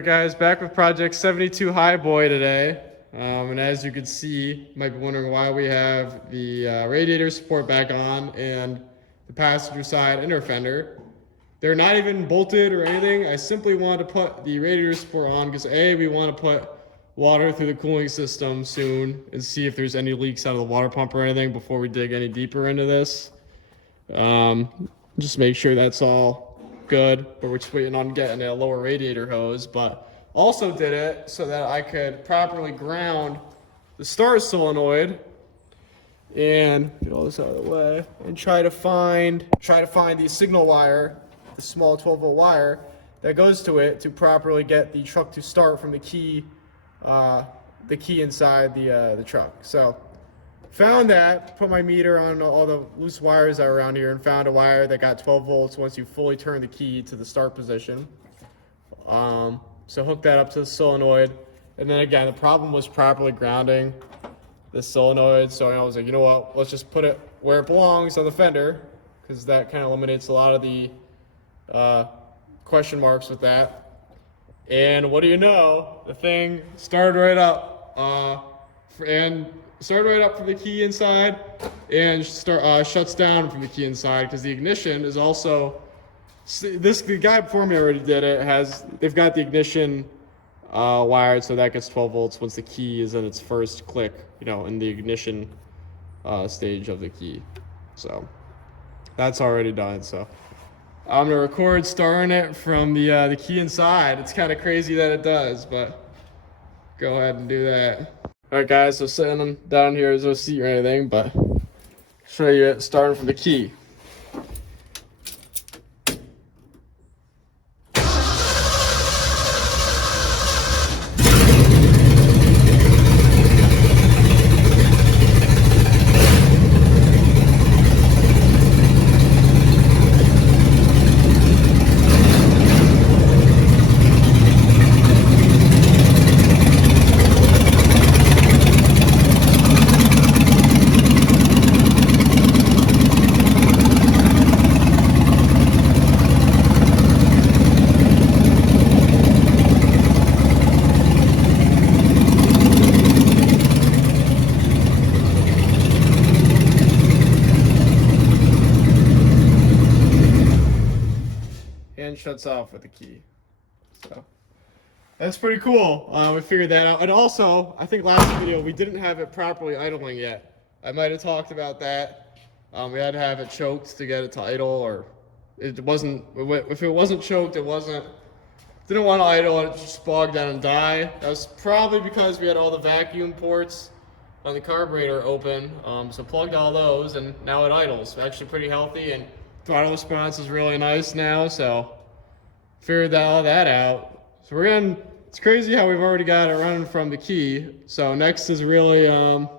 Alright guys, back with project 72 Highboy today. And as you can see, you might be wondering why we have the radiator support back on and the passenger side inner fender. They're not even bolted or anything. I simply wanted to put the radiator support on because A, we want to put water through the cooling system soon and see if there's any leaks out of the water pump or anything before we dig any deeper into this. Just make sure that's all good, but we're just waiting on getting a lower radiator hose. But also did it so that I could properly ground the start solenoid and get all this out of the way and try to find the signal wire, the small 12-volt wire that goes to it to properly get the truck to start from the key inside the truck. So found that, put my meter on all the loose wires that are around here and found a wire that got 12 volts once you fully turn the key to the start position. So hooked that up to the solenoid. And then again, the problem was properly grounding the solenoid. So I was like, you know what, let's just put it where it belongs on the fender, because that kind of eliminates a lot of the question marks with that. And what do you know, the thing started right up started right up from the key inside and shuts down from the key inside because the ignition is also, the guy before me already did it, they've got the ignition wired so that gets 12 volts once the key is in its first click, in the ignition stage of the key. So that's already done. So I'm gonna record starting it from the key inside. It's kind of crazy that it does, but go ahead and do that. All right, guys, so sitting down here, there's no seat or anything, but show you it starting from the key. And shuts off with the key. So that's pretty cool. We figured that out. And also, I think last video we didn't have it properly idling yet. I might have talked about that. We had to have it choked to get it to idle, or it wasn't. If it wasn't choked, didn't want to idle, and it just bogged down and die. That was probably because we had all the vacuum ports on the carburetor open. So plugged all those, and now it idles. Actually pretty healthy, and throttle response is really nice now, so figured all that out. So it's crazy how we've already got it running from the key. So next is really gonna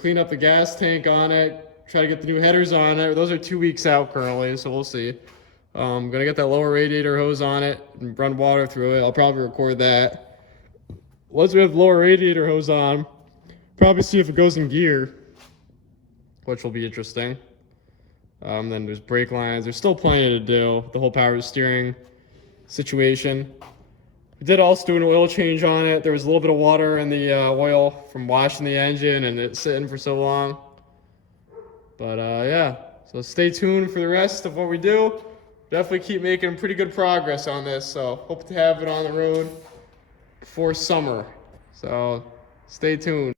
clean up the gas tank on it, try to get the new headers on it. Those are 2 weeks out currently, so we'll see. Gonna get that lower radiator hose on it and run water through it. I'll probably record that. Once we have the lower radiator hose on, probably see if it goes in gear, which will be interesting. Then there's brake lines. There's still plenty to do. The whole power steering situation. We did also do an oil change on it. There was a little bit of water in the oil from washing the engine and it sitting for so long. But yeah, so stay tuned for the rest of what we do. Definitely keep making pretty good progress on this. So hope to have it on the road before summer. So stay tuned.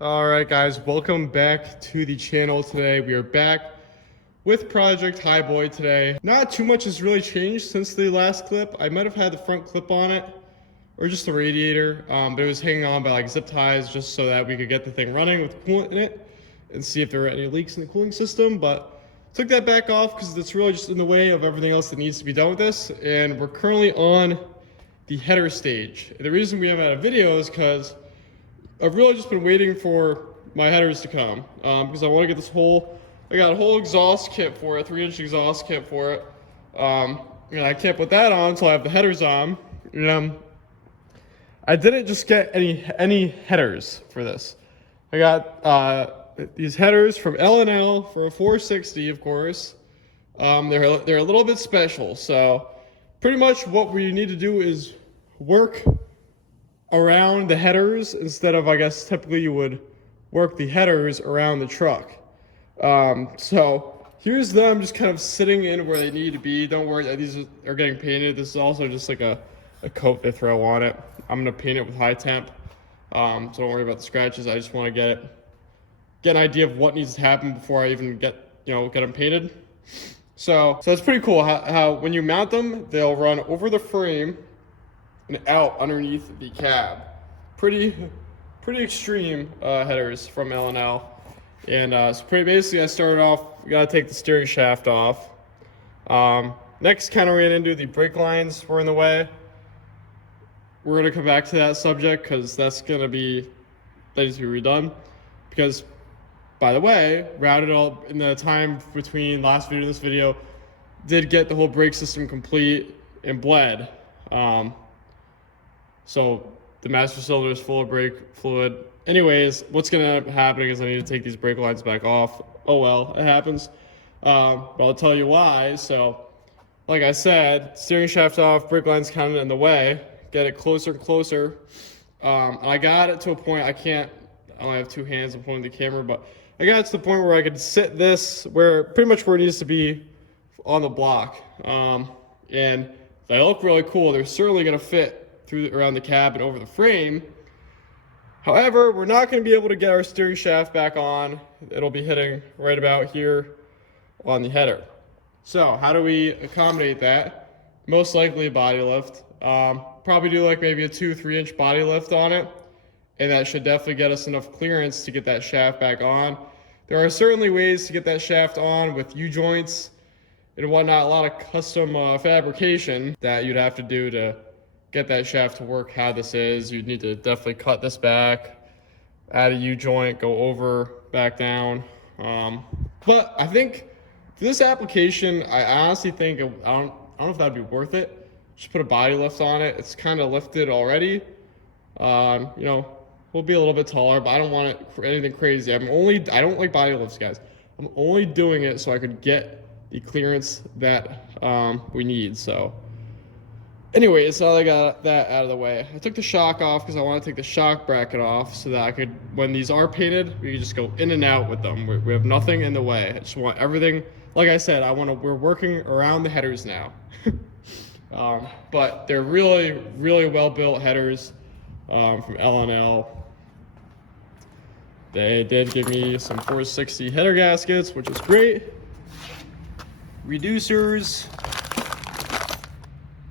Alright guys, welcome back to the channel today. We are back with Project Highboy today. Not too much has really changed since the last clip. I might have had the front clip on it, or just the radiator, but it was hanging on by like zip ties just so that we could get the thing running with coolant in it and see if there were any leaks in the cooling system. But took that back off because it's really just in the way of everything else that needs to be done with this. And we're currently on the header stage. And the reason we haven't had a video is because I've really just been waiting for my headers to come, because I want to get this whole, I got a whole exhaust kit for it, 3-inch exhaust kit for it. And I can't put that on until I have the headers on. I didn't just get any headers for this. I got these headers from L&L for a 460, of course. They're a little bit special, so pretty much what we need to do is work around the headers instead of, I guess, typically you would work the headers around the truck. So here's them just kind of sitting in where they need to be. Don't worry, these are getting painted. This is also just like a coat they throw on it. I'm gonna paint it with high temp, so don't worry about the scratches. I just want to get an idea of what needs to happen before I even get them painted. So it's pretty cool how when you mount them, they'll run over the frame and out underneath the cab. Pretty extreme headers from L&L. And so basically I started off, we gotta take the steering shaft off. Next kind of ran into the brake lines were in the way. We're gonna come back to that subject because that needs to be redone. Because, by the way, routed all in the time between last video and this video, did get the whole brake system complete and bled. So the master cylinder is full of brake fluid. Anyways, what's gonna end up happening is I need to take these brake lines back off. Oh well, it happens. But I'll tell you why. So, like I said, steering shaft off, brake lines kind of in the way. Get it closer and closer. And I got it to a point I only have two hands, I'm holding the camera, but I got it to the point where I could sit this pretty much where it needs to be on the block. And they look really cool. They're certainly gonna fit around the cab and over the frame. However, we're not gonna be able to get our steering shaft back on. It'll be hitting right about here on the header. So how do we accommodate that? Most likely a body lift. Probably do like maybe a 2-3 inch body lift on it, and that should definitely get us enough clearance to get that shaft back on. There are certainly ways to get that shaft on with U-joints and whatnot, a lot of custom fabrication that you'd have to do to get that shaft to work how this is. You'd need to definitely cut this back, add a U-joint, go over, back down. But I think for this application, I honestly think, I don't know if that'd be worth it. Just put a body lift on it. It's kind of lifted already. We'll be a little bit taller, but I don't want it anything crazy. I don't like body lifts, guys. I'm only doing it so I could get the clearance that we need. So anyways, now I got that out of the way. I took the shock off because I want to take the shock bracket off so that I could, when these are painted, we can just go in and out with them. We have nothing in the way. I just want everything, like I said, we're working around the headers now. But they're really, really well-built headers from L&L. They did give me some 460 header gaskets, which is great. Reducers.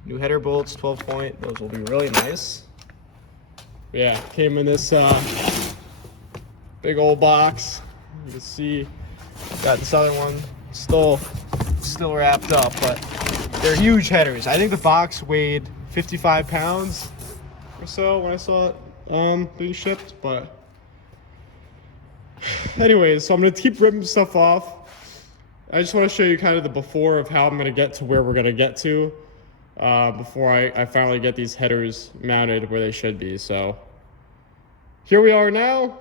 New header bolts, 12 point. Those will be really nice. But yeah, came in this big old box. You can see, got this other one still wrapped up, but they're huge headers. I think the box weighed 55 pounds or so when I saw it being shipped. But anyways, so I'm gonna keep ripping stuff off. I just want to show you kind of the before of how I'm gonna get to where we're gonna get to before I finally get these headers mounted where they should be. So here we are now.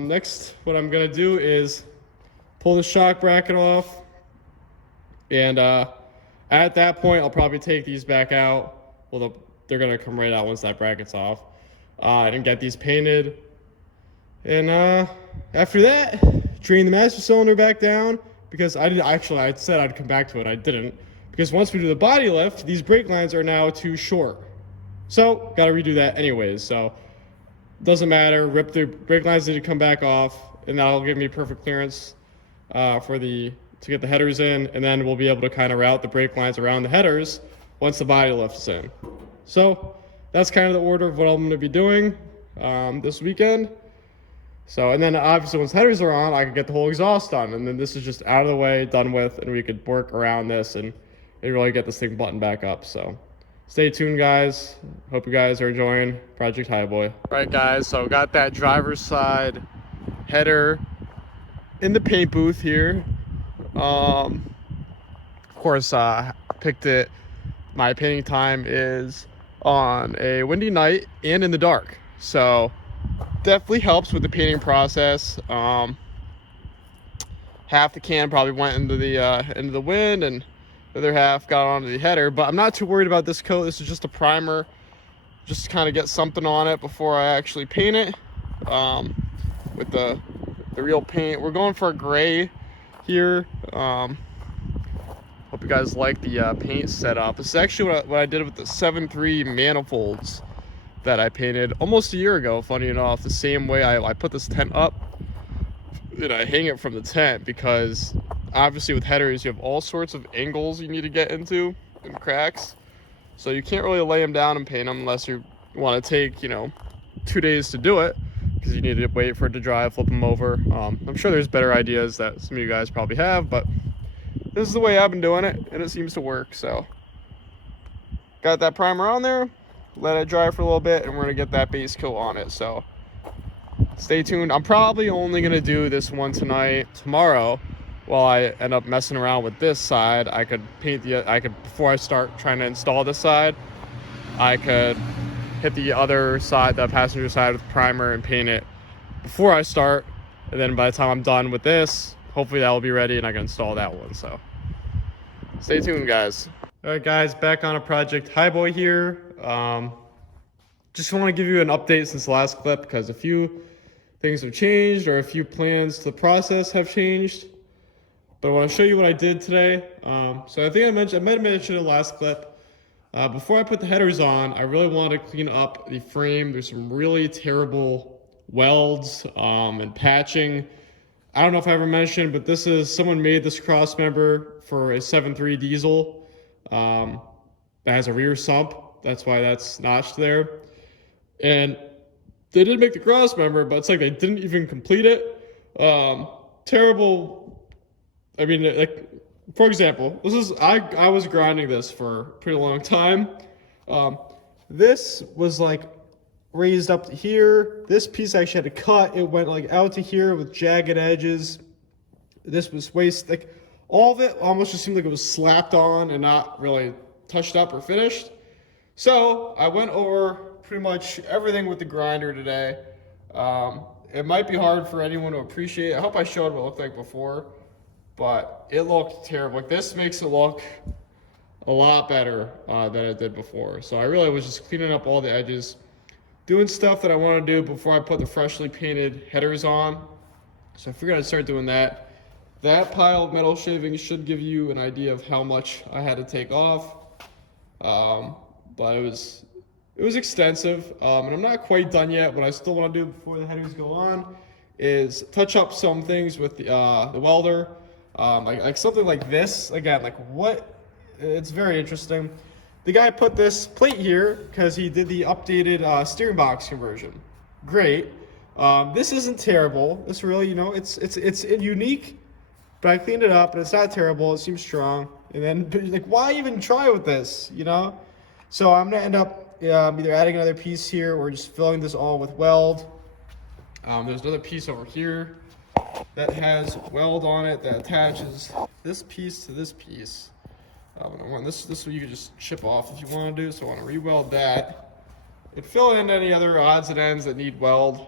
Next, what I'm gonna do is pull the shock bracket off, and at that point, I'll probably take these back out. Well, they're gonna come right out once that bracket's off, and get these painted. And after that, drain the master cylinder back down, because I said I'd come back to it. I didn't, because once we do the body lift, these brake lines are now too short. So gotta redo that anyways. So doesn't matter. Rip the brake lines need to come back off, and that'll give me perfect clearance for the to get the headers in, and then we'll be able to kind of route the brake lines around the headers once the body lift is in. So that's kind of the order of what I'm going to be doing this weekend. So, and then obviously once headers are on, I could get the whole exhaust done, and then this is just out of the way, done with, and we could work around this and really get this thing buttoned back up. So stay tuned, guys. Hope you guys are enjoying Project Highboy. All right, guys, so got that driver's side header in the paint booth here. Of course, picked it. My painting time is on a windy night and in the dark, so definitely helps with the painting process. Half the can probably went into the wind, and the other half got onto the header. But I'm not too worried about this coat. This is just a primer, just to kind of get something on it before I actually paint it. With the real paint, we're going for a gray here. Hope you guys like the paint setup. This is actually what I did with the 7.3 manifolds that I painted almost a year ago, funny enough. The same way I put this tent up, and I hang it from the tent, because obviously with headers you have all sorts of angles you need to get into and cracks. So you can't really lay them down and paint them unless you want to take, 2 days to do it, because you need to wait for it to dry, flip them over. I'm sure there's better ideas that some of you guys probably have, but this is the way I've been doing it, and it seems to work. So got that primer on there, let it dry for a little bit, and we're gonna get that base coat on it. So stay tuned. I'm probably only gonna do this one tonight. Tomorrow, while I end up messing around with this side, I could before I start trying to install this side, I could hit the other side, the passenger side, with primer and paint it before I start. And then by the time I'm done with this, hopefully that will be ready and I can install that one. So stay tuned, guys. All right, guys, back on a Project Highboy here. Just want to give you an update since the last clip, because a few things have changed, or a few plans to the process have changed. But I want to show you what I did today. So I think I might have mentioned in the last clip. Before I put the headers on, I really wanted to clean up the frame. There's some really terrible welds and patching. I don't know if I ever mentioned, but someone made this cross member for a 7.3 diesel that has a rear sump. That's why that's notched there. And they did make the cross member, but it's like they didn't even complete it. Terrible. I mean, like, for example, I was grinding this for a pretty long time. This was like raised up to here. This piece I actually had to cut. It went like out to here with jagged edges. This was like all of it almost just seemed like it was slapped on and not really touched up or finished. So I went over pretty much everything with the grinder today. It might be hard for anyone to appreciate. I hope I showed what it looked like before, but it looked terrible. Like, this makes it look a lot better than it did before. So I really was just cleaning up all the edges, doing stuff that I want to do before I put the freshly painted headers on. So I figured I'd start doing that. That pile of metal shavings should give you an idea of how much I had to take off. But it was extensive, and I'm not quite done yet. What I still want to do before the headers go on is touch up some things with the welder, like something like this. Again, like what? It's very interesting. The guy put this plate here because he did the updated steering box conversion. Great. This isn't terrible. This really, it's unique, but I cleaned it up, and it's not terrible. It seems strong. And then, like, why even try with this, So I'm gonna end up either adding another piece here or just filling this all with weld. There's another piece over here that has weld on it that attaches this piece to this piece. This you can just chip off if you want to do. So I want to re-weld that and fill in any other odds and ends that need weld.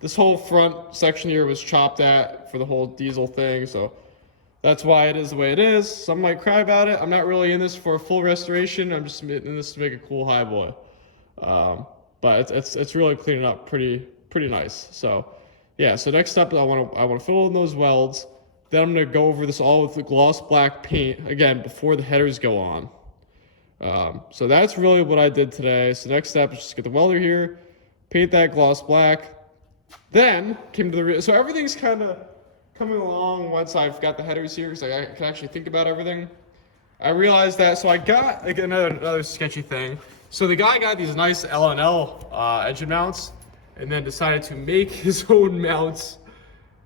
This whole front section here was chopped at for the whole diesel thing, so that's why it is the way it is. Some might cry about it. I'm not really in this for a full restoration. I'm just in this to make a cool Highboy. But it's really cleaning up pretty nice. So yeah. So next up, I want to fill in those welds. Then I'm gonna go over this all with the gloss black paint again before the headers go on. So that's really what I did today. So next step is just get the welder here, paint that gloss black. Then came to the so everything's kind of coming along once I've got the headers here, because I can actually think about everything. I realized that, so I got like another sketchy thing. So the guy got these nice L&L engine mounts, and then decided to make his own mounts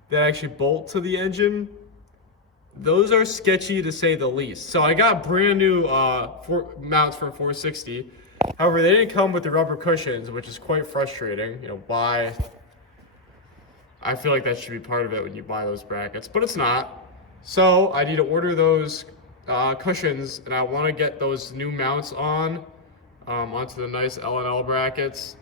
that actually bolt to the engine. Those are sketchy to say the least. So I got brand new mounts for 460. However, they didn't come with the rubber cushions, which is quite frustrating. You know, I feel like that should be part of it when you buy those brackets, but it's not. So I need to order those cushions, and I want to get those new mounts onto the nice L&L brackets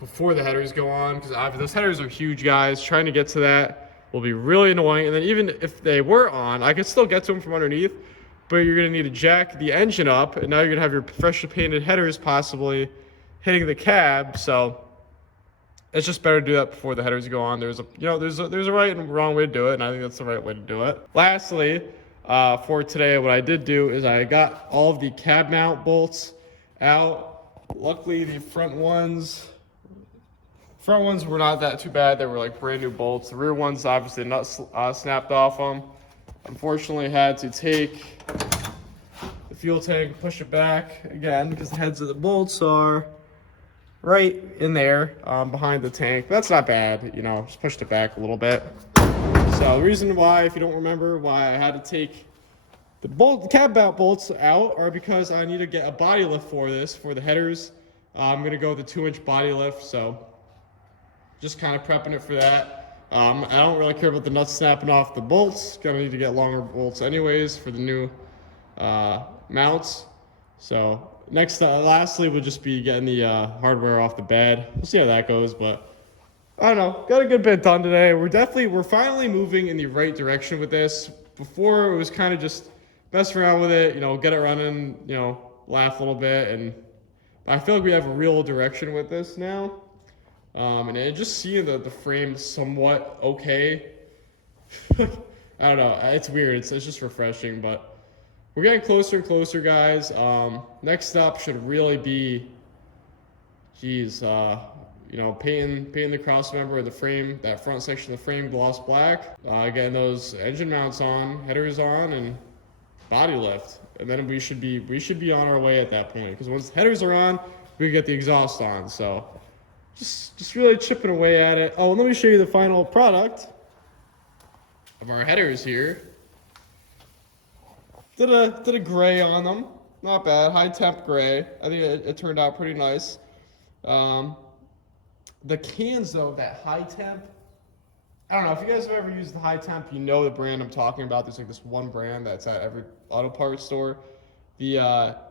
before the headers go on, because those headers are huge, guys. Trying to get to that will be really annoying. And then even if they were on, I could still get to them from underneath, but you're going to need to jack the engine up, and now you're going to have your freshly painted headers possibly hitting the cab. So it's just better to do that before the headers go on. There's a right and wrong way to do it, and I think that's the right way to do it. Lastly, for today, what I did do is I got all of the cab mount bolts out. Luckily, the front ones were not that too bad. They were like brand new bolts. The rear ones, obviously, not snapped off them. Unfortunately, had to take the fuel tank, push it back again, because the heads of the bolts are right in there behind the tank. But that's not bad, you know, just pushed it back a little bit. So the reason why, if you don't remember why I had to take the cab mount bolts out, are because I need to get a body lift for the headers. I'm going to go with the 2-inch body lift, so just kind of prepping it for that. I don't really care about the nuts snapping off the bolts. Gonna need to get longer bolts anyways for the new mounts. So lastly, we'll just be getting the hardware off the bed. We'll see how that goes, but I don't know. Got a good bit done today. We're finally moving in the right direction with this. Before, it was kind of just mess around with it, you know, get it running, you know, laugh a little bit, and I feel like we have a real direction with this now. And just seeing the frame somewhat okay. I don't know. It's weird. It's just refreshing, but we're getting closer and closer, guys. Next up should really be, you know, painting the cross member of the frame, that front section of the frame gloss black. Getting those engine mounts on, headers on, and body lift. And then we should be on our way at that point, because once the headers are on, we can get the exhaust on. So just really chipping away at it. Oh, and let me show you the final product of our headers here. Did a gray on them. Not bad. High temp gray. I think it turned out pretty nice. The cans though, that high temp, I don't know if you guys have ever used the high temp, you know the brand I'm talking about. There's like this one brand that's at every auto parts store. It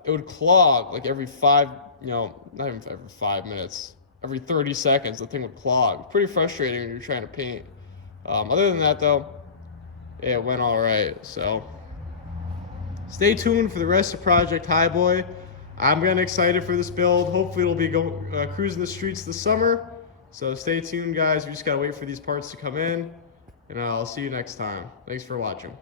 would clog like every not even every 5 minutes. Every 30 seconds, the thing would clog. Pretty frustrating when you're trying to paint. Other than that, though, it went all right. So stay tuned for the rest of Project Highboy. I'm getting excited for this build. Hopefully, it'll be cruising the streets this summer. So stay tuned, guys. We just gotta wait for these parts to come in, and I'll see you next time. Thanks for watching.